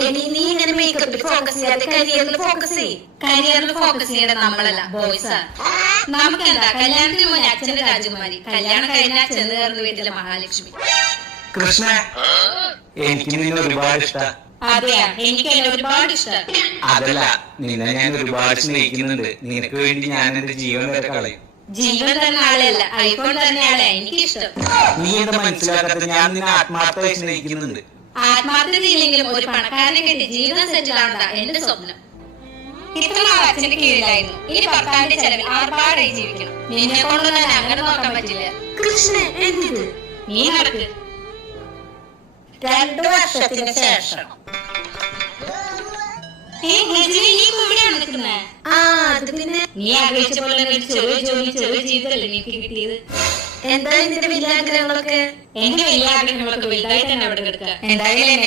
എടി നീ ഇങ്ങനെ മേക്കപ്പിൽ ഫോക്കസ് ചെയ്യാതെ കരിയറിൽ ഫോക്കസ് ചെയ്യ്. കരിയറിൽ ഫോക്കസ് ചെയ്യേണ്ട നമ്മളല്ല, ബോയ്സാ. നമുക്കെന്താ കല്യാണത്തിന് മുന്നേ അച്ഛന്റെ രാജകുമാരി, കല്യാണം കഴിഞ്ഞ ചെന്ന് കയറുന്ന വീട്ടിലെ മഹാലക്ഷ്മി. കൃഷ്ണ, എനിക്ക് നിന്നെ ഒരുപാട് ഇഷ്ട. അതെയാ, എനിക്ക് എന്നെ ഒരുപാട് ഇഷ്ടം. അതല്ല, നിന്നെ ഞാൻ ഒരുപാട് സ്നേഹിക്കുന്നുണ്ട്. നിനക്ക് വേണ്ടി ഞാൻ എന്റെ ജീവൻ വരെ കളയും. ജീവൻ തന്നെ ആളെയല്ല, ഐഫോൺ തന്നെ ആളെ എനിക്കിഷ്ടം. നീ എന്താ മനസ്സിലാക്കാത്ത? ഞാൻ നിന്നെ ആത്മാർത്ഥമായി സ്നേഹിക്കുന്നുണ്ട്. ആത്മാർത്ഥതയില്ലെങ്കിലും ഒരു പണക്കാരനെ കെട്ടി ജീവിതം സെറ്റിൽ ആവണ്ട എന്റെ സ്വപ്നം. ഇത്ര നാൾ അച്ഛന്റെ കീഴിലായിരുന്നു, ഇനി ഭർത്താവിന്റെ ചെലവിൽ ആർഭാടായി ജീവിക്കണം. നിന്നെ കൊണ്ടൊന്നും തന്നെ അങ്ങനെ നോക്കാൻ പറ്റില്ല. കൃഷ്ണ, എന്തിത്? നീ നടക്ക്. 2 വർഷത്തിന് ശേഷം നീ ആഗ്രഹിച്ച പോലെ ചെറിയ ജോലി, ചെറിയ ജീവിതമല്ലേ എനിക്ക് കിട്ടിയത്. എന്താ ഇതിന്റെ വലിയ ആഗ്രഹങ്ങളൊക്കെ? എന്റെ വലിയ ആഗ്രഹങ്ങളൊക്കെ വലുതായി തന്നെ അവിടെ കിടക്കുക. എന്തായാലും എന്നെ